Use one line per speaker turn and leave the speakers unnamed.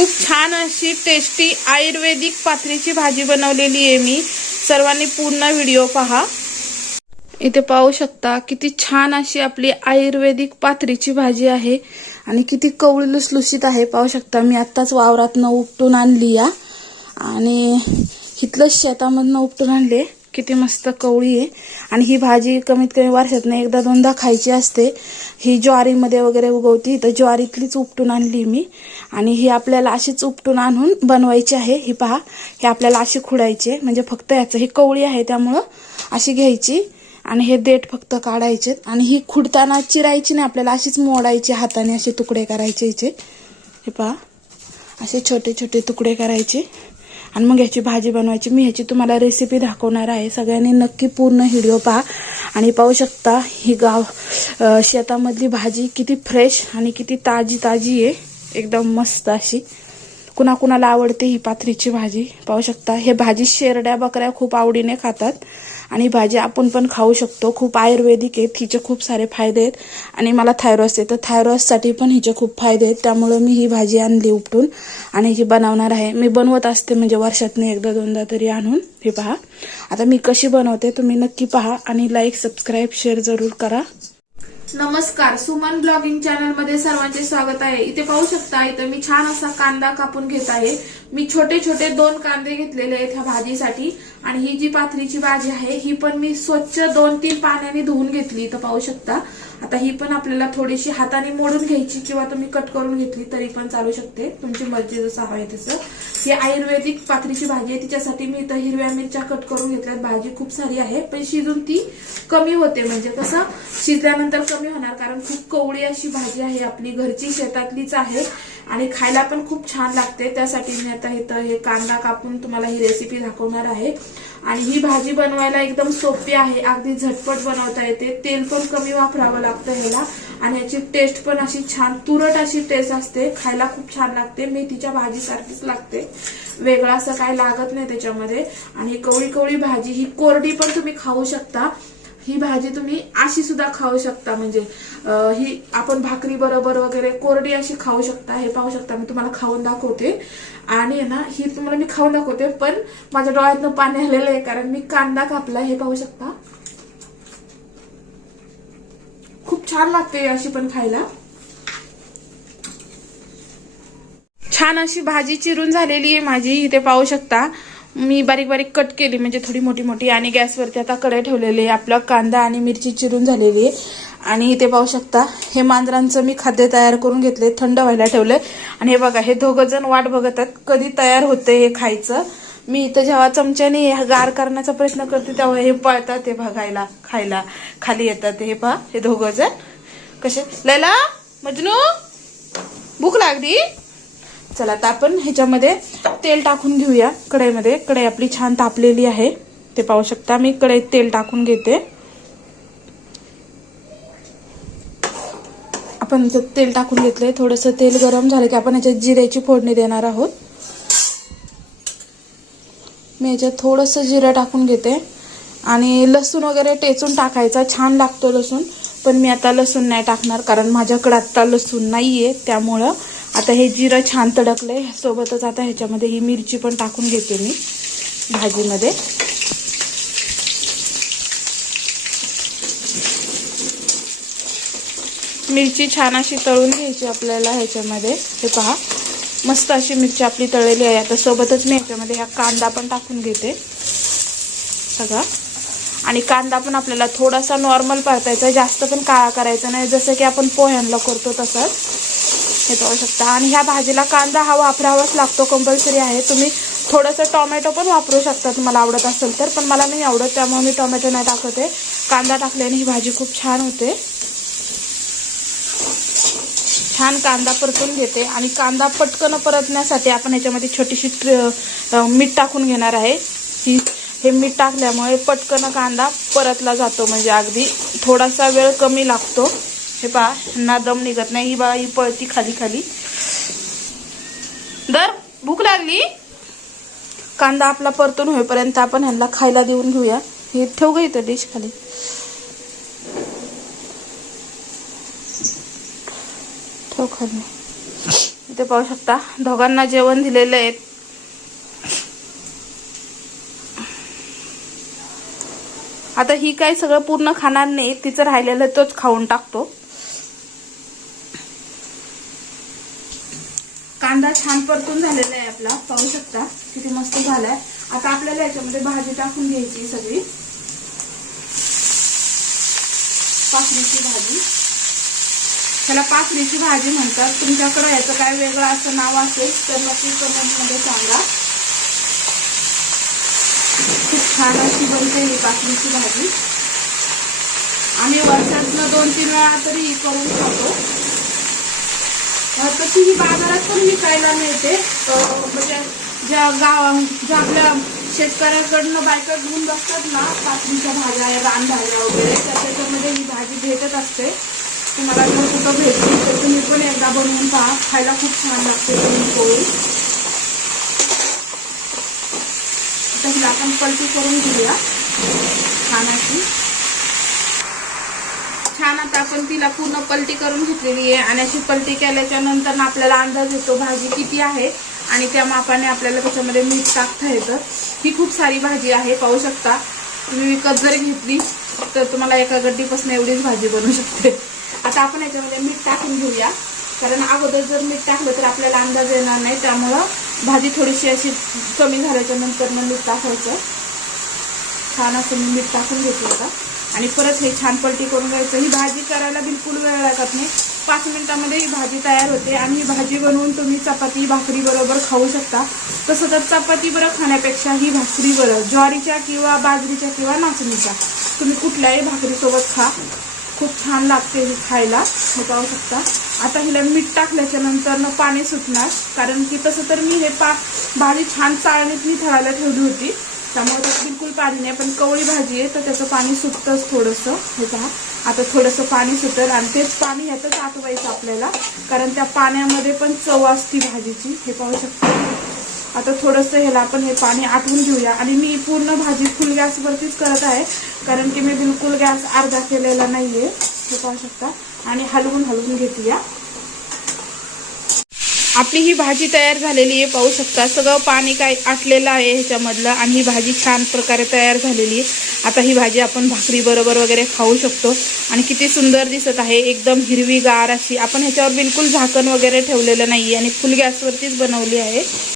खूप छान अशी टेस्टी आयुर्वेदिक पाथरीची भाजी बनवलेली आहे मी. सर्वांनी पूर्ण व्हिडिओ पहा. इथे पाहू शकता किती छान अशी आपली आयुर्वेदिक पाथरीची भाजी आहे आणि किती कवळी लुसलुशीत आहे. पाहू शकता मी आत्ताच वावरातनं उपटून आणली या. आणि इथलंच शेतामधनं उपटून आणले. किती मस्त कवळी आहे. आणि ही भाजी कमीत कमी वर्षातनं एकदा दोनदा खायची असते. ही ज्वारीमध्ये वगैरे उगवती तर ज्वारीतलीच उपटून आणली मी. आणि ही आपल्याला अशीच उपटून आणून बनवायची आहे. ही पहा हे आपल्याला अशी खुडायची आहे. म्हणजे फक्त याचं ही कवळी आहे त्यामुळं अशी घ्यायची. आणि हे देठ फक्त काढायचे आणि ही खुडताना चिरायची नाही आपल्याला अशीच मोडायची हाताने असे तुकडे करायचे याचे. हे पहा असे छोटे छोटे तुकडे करायचे. आणि मग याची भाजी बनवायची. मी ह्याची तुम्हाला रेसिपी दाखवणार आहे. सगळ्यांनी नक्की पूर्ण व्हिडिओ पहा आणि पाहू शकता ही गाव शेतामधली भाजी किती फ्रेश आणि किती ताजी ताजी आहे. एकदम मस्त अशी. कुणाकुणाला आवडते ही पाथरीची भाजी? पाहू शकता. हे भाजी शेरड्या बकऱ्या खूप आवडीने खातात. आणि भाजी आपण पण खाऊ शकतो. खूप आयुर्वेदिक आहे हिचे खूप सारे फायदे आहेत. आणि मला थायरॉइड आहे तर थायरॉइडसाठी पण हिचे खूप फायदे आहेत. त्यामुळं मी ही भाजी आणली उपटून. आणि ही बनवणार आहे. मी बनवत असते म्हणजे वर्षातून एकदा दोनदा तरी आणून. हे पहा. आता मी कशी बनवते तुम्ही नक्की पहा. आणि लाईक सबस्क्राईब शेअर जरूर करा. नमस्कार सुमन ब्लॉगिंग चॅनलमध्ये सर्वांचे स्वागत आहे. इथे पाहू शकता इथे मी छान असा कांदा कापून घेत आहे. मी छोटे छोटे दोन कांदे घेतलेले आहेत ह्या भाजीसाठी. आणि ही जी पाथरीची भाजी आहे ही पण मी स्वच्छ दोन तीन पाण्याने धुवून घेतली इथं पाहू शकता. आता ही पण आपल्याला थोडीशी हाताने मोडून घ्यायची किंवा तुम्ही कट करून घेतली तरी पण चालू शकते. तुमची मर्जी जसं हवं आहे तसं. ही आयुर्वेदिक पाथरीची भाजी आहे तिच्यासाठी मी इथं हिरव्या मिरच्या कट करून घेतल्यात. भाजी खूप सारी आहे पण शिजून ती कमी होते. म्हणजे कसं शिजल्यानंतर कमी होणार कारण खूप कवळी अशी भाजी आहे आपली घरची शेतातलीच आहे. आणि खायला पण खूप छान लागते. त्यासाठी मी आता इथं हे कांदा कापून तुम्हाला ही रेसिपी दाखवणार आहे. आणि ही भाजी बनवायला एकदम सोपी आहे. अगदी झटपट बनवता येते. तेल पण कमी वापरावं लागतं ह्याला. आणि याची टेस्ट पण अशी छान तुरट अशी टेस्ट असते. खायला खूप छान लागते. मेथीच्या भाजीसारखीच लागते. वेगळं असं काही लागत नाही त्याच्यामध्ये. आणि कवळी कवळी भाजी ही कोरडी पण तुम्ही खाऊ शकता. ही भाजी तुम्ही अशी सुद्धा खाऊ शकता. म्हणजे ही आपण भाकरी बरोबर वगैरे कोरडी अशी खाऊ शकता हे पाहू शकता. मी तुम्हाला खाऊन दाखवते. आणि ना ही तुम्हाला मी खाऊन दाखवते पण माझ्या डोळ्यातनं पाणी आलेलं आहे कारण मी कांदा कापला हे पाहू शकता. खूप छान लागते अशी पण खायला. छान अशी भाजी चिरून झालेली आहे माझी इथे पाहू शकता. मी बारीक बारीक कट केली म्हणजे थोडी मोठी मोठी. आणि गॅसवरती आता कडे ठेवलेली आहे. आपला कांदा आणि मिरची चिरून झालेली आहे. आणि इथे पाहू शकता हे मांजरांचं मी खाद्य तयार करून घेतले थंड व्हायला ठेवलं आणि हे बघा हे दोघं जण वाट बघतात कधी तयार होते हे खायचं. मी इथं जेव्हा चमच्याने गार करण्याचा प्रयत्न करते तेव्हा हे पळतात हे बघायला खायला. खाली येतात हे पहा हे दोघं जण. कसे? लैला? मजनू? भूक लागली? चला आता आपण ह्याच्यामध्ये तेल टाकून घेऊया. कढईमध्ये. कढई आपली छान तापलेली आहे. ते पाहू शकता मी. कढईत तेल टाकून घेते. आपण तेल टाकून घेतलंय थोडंसं तेल गरम झालं की आपण याच्यात जिऱ्याची फोडणी देणार आहोत. मी याच्यात थोडंसं जिरं टाकून घेते. आणि लसूण वगैरे टेचून टाकायचा. छान लागतो लसूण. पण मी आता लसूण नाही टाकणार कारण माझ्याकडे आत्ता लसूण नाही आहे त्यामुळं आता हे जिरं छान तडकले सोबतच आता ह्याच्यामध्ये ही मिरची पण टाकून घेते मी भाजीमध्ये. मिरची छान अशी तळून घ्यायची आपल्याला ह्याच्यामध्ये. हे पहा. मस्त अशी मिरची आपली तळलेली आहे. आता सोबतच मी ह्याच्यामध्ये ह्या कांदा पण टाकून घेते. सगळा. आणि कांदा पण आपल्याला थोडासा नॉर्मल परतायचा जास्त पण काळा करायचा नाही. जसं की आपण पोह्यांना करतो तसंच. हे पाहू शकता. आणि ह्या भाजीला कांदा हा वापरावाच लागतो कंपल्सरी आहे. तुम्ही थोडंसं टोमॅटो पण वापरू शकता तुम्हाला आवडत असेल तर पण मला नाही आवडत त्यामुळे मी टोमॅटो नाही टाकते. कांदा टाकल्याने ही भाजी खूप छान होते. छान कांदा परतून घेते. आणि कांदा पटकन परतण्यासाठी आपण ह्याच्यामध्ये छोटीशी मीठ टाकून घेणार आहे. ही हे मीठ टाकल्यामुळे पटकन कांदा परतला जातो. म्हणजे अगदी थोडासा वेळ कमी लागतो. हे पहा ना दम निघत नाही ही बा ही पळती खाली खाली. दर भूक लागली? कांदा आपला परतून होईपर्यंत आपण ह्यांना खायला देऊन घेऊया. हे ठेव गं इथं डिश खाली. ठेव खाली. इथे पाहू शकता दोघांना जेवण दिलेलं आहे. आता ही काय सगळं पूर्ण खाणार नाही तिचं राहिलेलं तोच खाऊन टाकतो. कांदा छान परतून झालेला आहे आपला. पाहू शकता किती मस्त झालाय. आता आपल्याला याच्यामध्ये भाजी टाकून घ्यायची सगळी. पापडीची भाजी. त्याला पापडीची भाजी म्हणतात. तुमच्याकडे याचं काय वेगळं असं नाव असेल तर नक्की कमेंटमध्ये सांगा. खूप छान अशी बनते ही पापडीची भाजी. आम्ही वर्षातनं दोन तीन वेळा तरी करून खातो. तशी ही बाजारात पण विकायला मिळते. म्हणजे ज्या गाव ज्या आपल्या शेतकऱ्याकडनं बायका घेऊन बसतात ना पाचवीच्या भाज्या रानभाज्या वगैरे तर त्याच्यामध्ये ही भाजी भेटत असते. तुम्हाला जर कुठं भेटली तर तुम्ही पण एकदा बनवून पहा. खायला खूप छान लागते तुम्ही पोळी. आता हिला आपण पलटी करून घेऊया छान अशी छान आता आपण तिला पूर्ण पलटी करून घेतलेली आहे. आणि अशी पलटी केल्याच्यानंतर ना आपल्याला अंदाज येतो भाजी किती आहे. आणि त्या मापाने आपल्याला त्याच्यामध्ये मीठ टाकता येतं. ही खूप सारी भाजी आहे पाहू शकता. तुम्ही विकत जरी घेतली तर तुम्हाला एका गड्डीपासून एवढीच भाजी बनवू शकते. आता आपण याच्यामध्ये मीठ टाकून घेऊया. कारण अगोदर जर मीठ टाकलं तर आपल्याला अंदाज येणार नाही. त्यामुळं भाजी थोडीशी अशी कमी झाल्याच्यानंतर मीठ टाकायचं. छान असं मी मीठ टाकून घेतलं होतं. आणि परत हे छान पलटी करून घ्यायचं. ही भाजी करायला बिलकुल वेळ लागत नाही. पाच मिनिटामध्ये ही भाजी तयार होते आणि ही भाजी बनवून तुम्ही चपाती भाकरी बरोबर खाऊ शकता. तसं तर चपाती बरं खाण्यापेक्षा ही भाकरी बरं ज्वारीच्या किंवा बाजरीच्या किंवा नाचणीच्या. तुम्ही कुठल्याही भाकरीसोबत खा. खूप छान लागते ही खायला. हे पाहू शकता. आता हिला मीठ टाकल्याच्या नंतर न पाणी सुटणार. कारण की तसं तर मी हे पा भाजी छान चाळणीत मी ठेवायला ठेवली होती. त्यामुळे त्यात बिलकुल पाणी नाही. पण कवळी भाजी आहे तर त्याचं पाणी सुटतंच थोडंसं. हे पहा. आता थोडंसं पाणी सुटेल आणि तेच पाणी ह्यातच आटवायचं आपल्याला. कारण त्या पाण्यामध्ये पण चव असते भाजीची. हे पाहू शकता. आता थोडंसं ह्याला आपण हे पाणी आटवून घेऊया. आणि मी पूर्ण भाजी फुल गॅसवरतीच करत आहे. कारण की मी बिलकुल गॅस अर्धा केलेला नाहीये. हे पाहू शकता. आणि हलवून हलवून घेतूया. आपली ही भाजी तयार झालेली आहे पाहू शकता. सगळं पाणी काय आटलेलं आहे ह्याच्यामधलं आणि ही भाजी छान प्रकारे तयार झालेली आहे. आता ही भाजी आपण भाकरी बरोबर वगैरे खाऊ शकतो. आणि किती सुंदर दिसत आहे एकदम हिरवीगार अशी. आपण ह्याच्यावर बिलकुल झाकण वगैरे ठेवलेलं नाही आणि फुल गॅसवरतीच बनवली आहे.